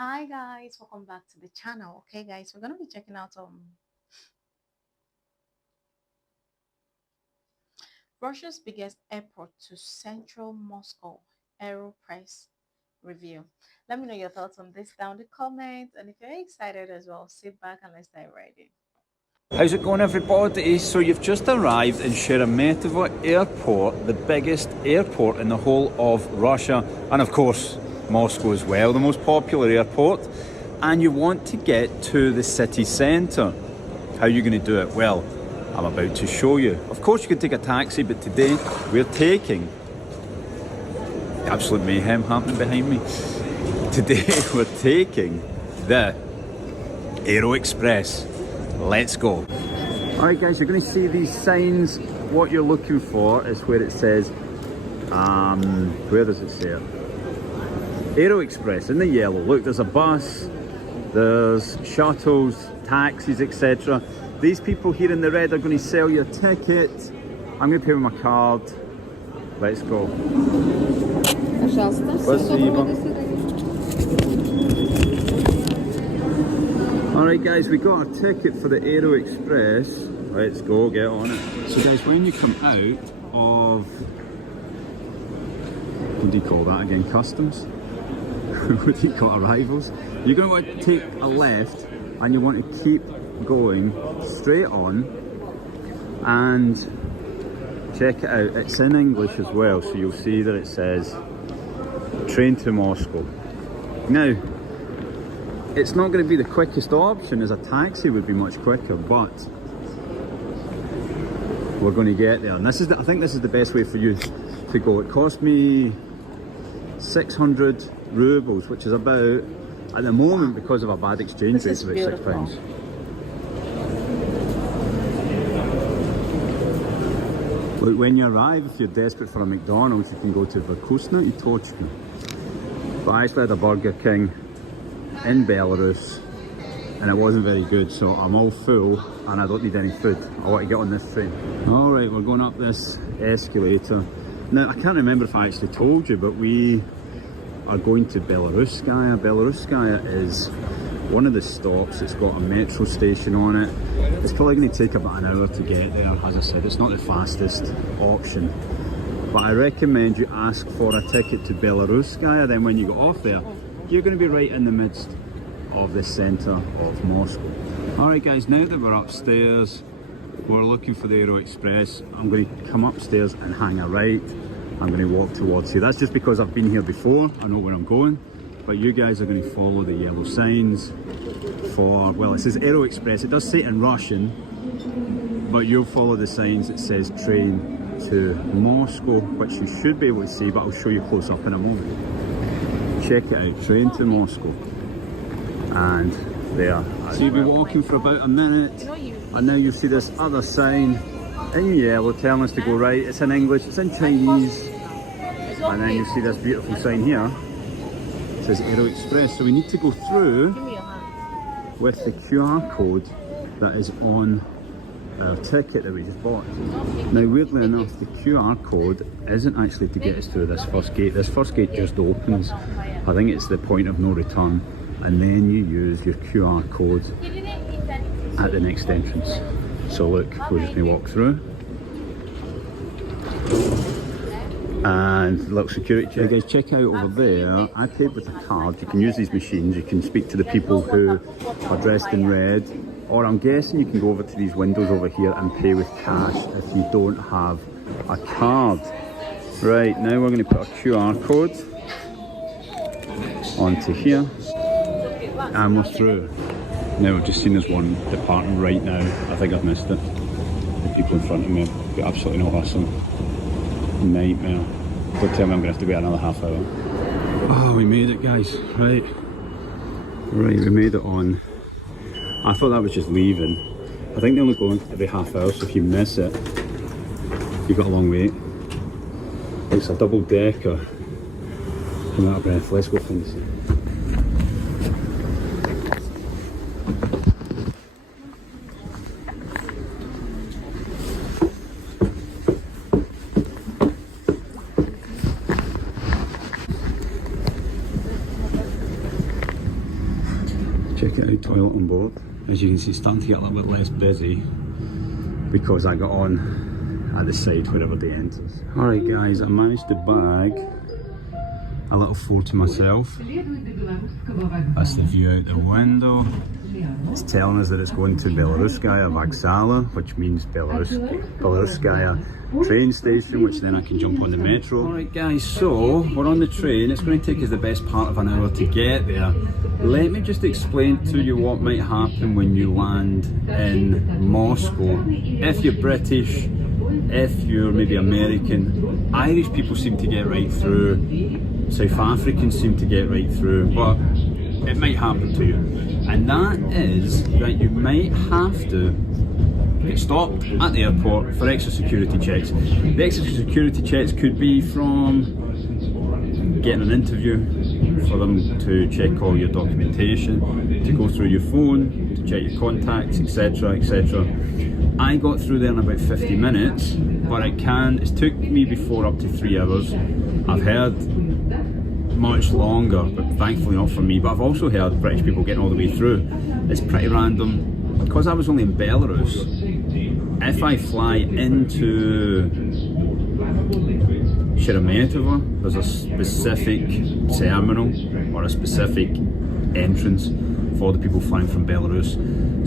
Hi guys, welcome back to the channel. Okay guys, we're gonna be checking out Russia's biggest airport to central Moscow Aeropress review. Let me know your thoughts on this down in the comments, and if you're excited as well, sit back and let's dive right in. How's it going, everybody? So you've just arrived in Sheremetyevo airport, the biggest airport in the whole of Russia, and of course Moscow as well, the most popular airport. And you want to get to the city centre. How are you going to do it? Well, I'm about to show you. Of course you can take a taxi, but today we're taking absolute mayhem happening behind me. Today we're taking the Aero Express. Let's go. Alright guys, you're going to see these signs. What you're looking for is where it says, where does it say it? Aero Express in the yellow. Look, there's a bus, there's shuttles, taxis, etc. These people here in the red are going to sell you a ticket. I'm going to pay with my card. Let's go. Спасибо. Alright guys, we got a ticket for the Aero Express. Let's go, get on it. So guys, when you come out of, what do you call that again, customs? What do you call arrivals? You're going to want to take a left and you want to keep going straight on and check it out. It's in English as well, so you'll see that it says train to Moscow. Now, it's not going to be the quickest option, as a taxi would be much quicker, but we're going to get there. And this is I think this is the best way for you to go. It cost me 600 rubles, which is about, at the moment, because of a bad exchange rate, about £6. Look, when you arrive, if you're desperate for a McDonald's, you can go to Verkusna и Точка. But I actually had a Burger King in Belarus and it wasn't very good, so I'm all full and I don't need any food. I want to get on this train. Alright, we're going up this escalator. Now, I can't remember if I actually told you, but we are going to Belorusskaya. Belorusskaya is one of the stops. It's got a metro station on it. It's probably going to take about an hour to get there. As I said, it's not the fastest option, but I recommend you ask for a ticket to Belorusskaya. Then when you get off there, you're going to be right in the midst of the centre of Moscow. Alright guys, now that we're upstairs, we're looking for the Aero Express. I'm going to come upstairs and hang a right. I'm going to walk towards here. That's just because I've been here before, I know where I'm going. But you guys are going to follow the yellow signs for, well, it says Aero Express. It does say it in Russian, but you'll follow the signs that says train to Moscow, which you should be able to see, but I'll show you close up in a moment. Check it out, train to Moscow. And there. So you'll be walking for about a minute, and now you see this other sign in yellow telling us to go right. It's in English, it's in Chinese, and then you see this beautiful sign here. It says Aero Express. So we need to go through with the QR code that is on our ticket that we just bought. Now, weirdly enough, the QR code isn't actually to get us through this first gate. This first gate just opens. I think it's the point of no return, and then you use your QR code at the next entrance. So look, we're just going to walk through. And little security check. Hey guys, check out over there. I paid with a card. You can use these machines. You can speak to the people who are dressed in red, or I'm guessing you can go over to these windows over here and pay with cash if you don't have a card. Right, now we're going to put a QR code onto here and we're through. Now we've just seen this one departing right now. I think I've missed it. The people in front of me have got absolutely no hustle. Nightmare. Don't tell me I'm going to have to wait another half hour. Oh, we made it guys. Right, we made it on. I thought that was just leaving. I think they only go every half hour, so if you miss it, you've got a long wait. It's a double decker. I'm out of breath. Let's go find it. Check it out, toilet on board. As you can see, it's starting to get a little bit less busy because I got on at the side wherever the enters. Alright guys, I managed to bag a little fort to myself. That's the view out the window. It's telling us that it's going to Belorusskaya Vokzala, which means Belorusskaya train station, which then I can jump on the metro. Alright guys, so we're on the train. It's going to take us the best part of an hour to get there. Let me just explain to you what might happen when you land in Moscow. If you're British, if you're maybe American, Irish people seem to get right through, South Africans seem to get right through, but it might happen to you. And that is that you might have to get stopped at the airport for extra security checks. The extra security checks could be from getting an interview, for them to check all your documentation, to go through your phone, to check your contacts, etc, etc. I got through there in about 50 minutes, but it's took me before up to 3 hours. I've heard much longer, but thankfully not for me. But I've also heard British people getting all the way through. It's pretty random. Because I was only in Belarus, if I fly into Sheremetyevo, there's a specific terminal or a specific entrance for the people flying from Belarus.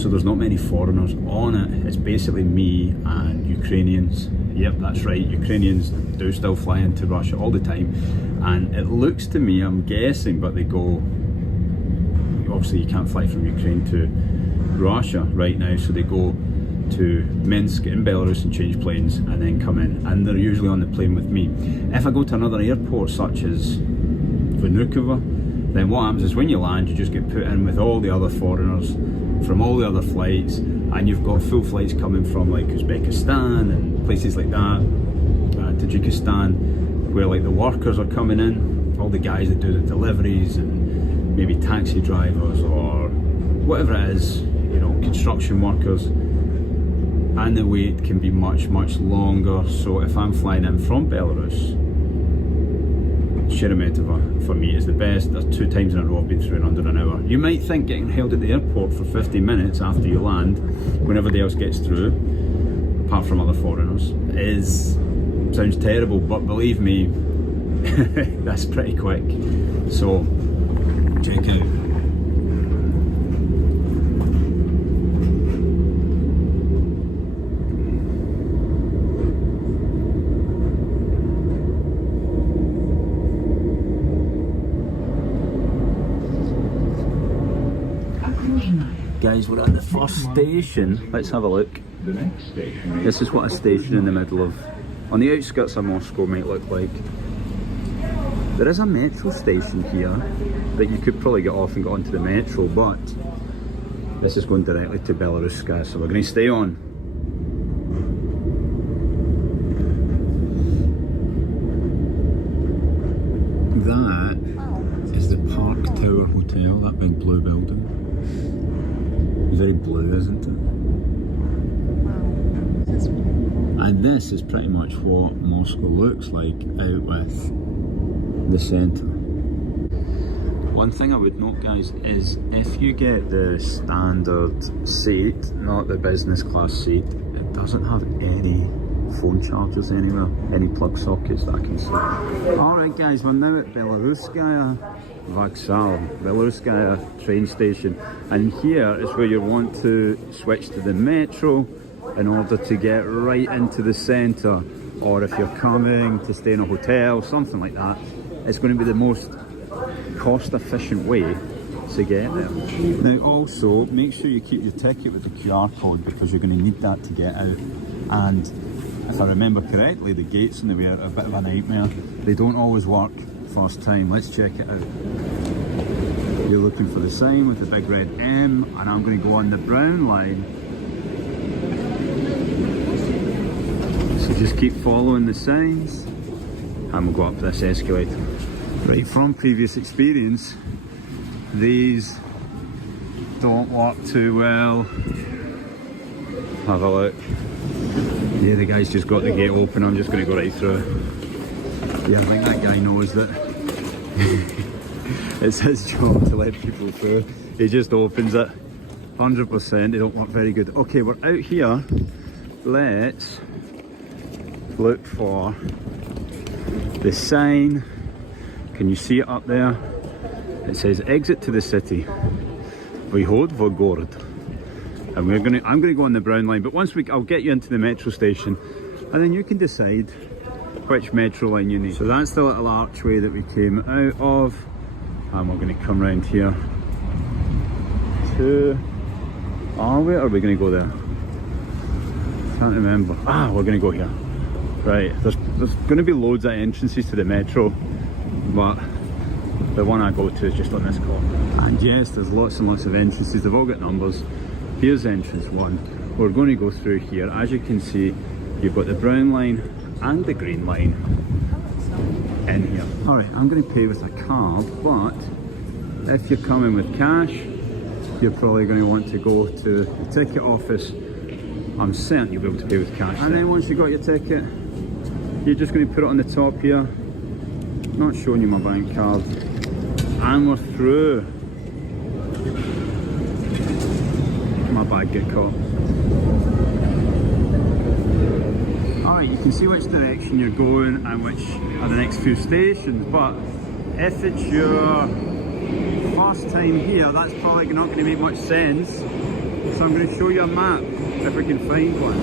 So there's not many foreigners on it. It's basically me and Ukrainians. Yep, that's right, Ukrainians do still fly into Russia all the time. And it looks to me, I'm guessing, but they go, obviously you can't fly from Ukraine to Russia right now, so they go to Minsk in Belarus and change planes and then come in, and they're usually on the plane with me. If I go to another airport such as Vnukovo, then what happens is when you land you just get put in with all the other foreigners from all the other flights, and you've got full flights coming from like Uzbekistan and places like that, Tajikistan, where like the workers are coming in, all the guys that do the deliveries and maybe taxi drivers or whatever it is, you know, construction workers. And the wait can be much longer. So if I'm flying in from Belarus, Sheremetyevo for me is the best. There's 2 times in a row I've been through in under an hour. You might think getting held at the airport for 50 minutes after you land, when everybody else gets through, apart from other foreigners, sounds terrible, but believe me, that's pretty quick. So check out. Guys, we're at the first station. Let's have a look. This is what a station in the middle of, on the outskirts of Moscow might look like. There is a metro station here that you could probably get off and get onto the metro, but this is going directly to Belorusskaya, so we're going to stay on. That is the Park Tower Hotel, that big blue building. Very blue, isn't it? Wow. And this is pretty much what Moscow looks like out with the centre. One thing I would note, guys, is if you get the standard seat, not the business class seat, it doesn't have any phone chargers anywhere, any plug sockets that I can see. Alright guys, we're now at Belorusskaya Vokzala, Belorusskaya train station, and here is where you want to switch to the metro in order to get right into the centre, or if you're coming to stay in a hotel, something like that. It's going to be the most cost efficient way to get there. Now also, make sure you keep your ticket with the QR code, because you're going to need that to get out. And if I remember correctly, the gates in the way are a bit of a nightmare. They don't always work first time. Let's check it out. You're looking for the sign with the big red M, and I'm going to go on the brown line. So just keep following the signs and we'll go up this escalator. Right, from previous experience, these don't work too well. Have a look. Yeah, the guy's just got the gate open. I'm just going to go right through. Yeah, I think that guy knows that It's his job to let people through. He just opens it. 100%, they don't work very good. Okay, we're out here. Let's look for the sign. Can you see it up there? It says exit to the city. Vyhod Vogorod. And I'm gonna go on the brown line, but I'll get you into the metro station and then you can decide which metro line you need. So that's the little archway that we came out of. And we're gonna come round here to, are we gonna go there? Can't remember. We're gonna go here. Right, there's gonna be loads of entrances to the metro, but the one I go to is just on this corner. And yes, there's lots and lots of entrances. They've all got numbers. Here's entrance 1. We're going to go through here. As you can see, you've got the brown line and the green line in here. Alright, I'm going to pay with a card, but if you're coming with cash, you're probably going to want to go to the ticket office. I'm certain you'll be able to pay with cash. And then once you've got your ticket, you're just going to put it on the top here. Not showing you my bank card. And we're through. My bag get caught. Alright, you can see which direction you're going and which are the next few stations, but if it's your first time here, that's probably not going to make much sense. So I'm going to show you a map if we can find one.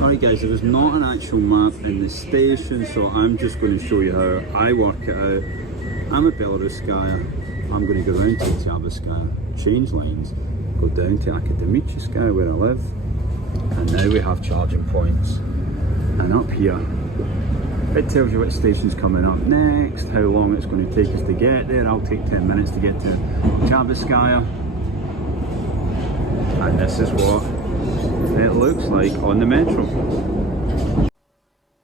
Alright guys, there was not an actual map in the station, so I'm just going to show you how I work it out. I'm at Belorusskaya. I'm going to go down to Sheremetyevo, change lines, go down to Aeroexpress where I live, and now we have charging points. And up here, it tells you which station's coming up next, how long it's going to take us to get there. I'll take 10 minutes to get to Sheremetyevo. And this is what it looks like on the metro.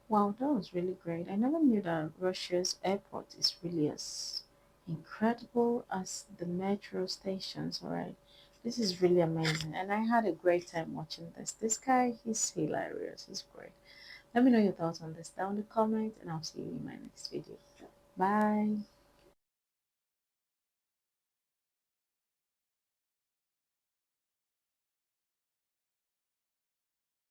Wow, that was really great. I never knew that Russia's airport is really as incredible as the metro stations, alright? This is really amazing. And I had a great time watching this. This guy, he's hilarious. He's great. Let me know your thoughts on this down in the comment and I'll see you in my next video. Bye.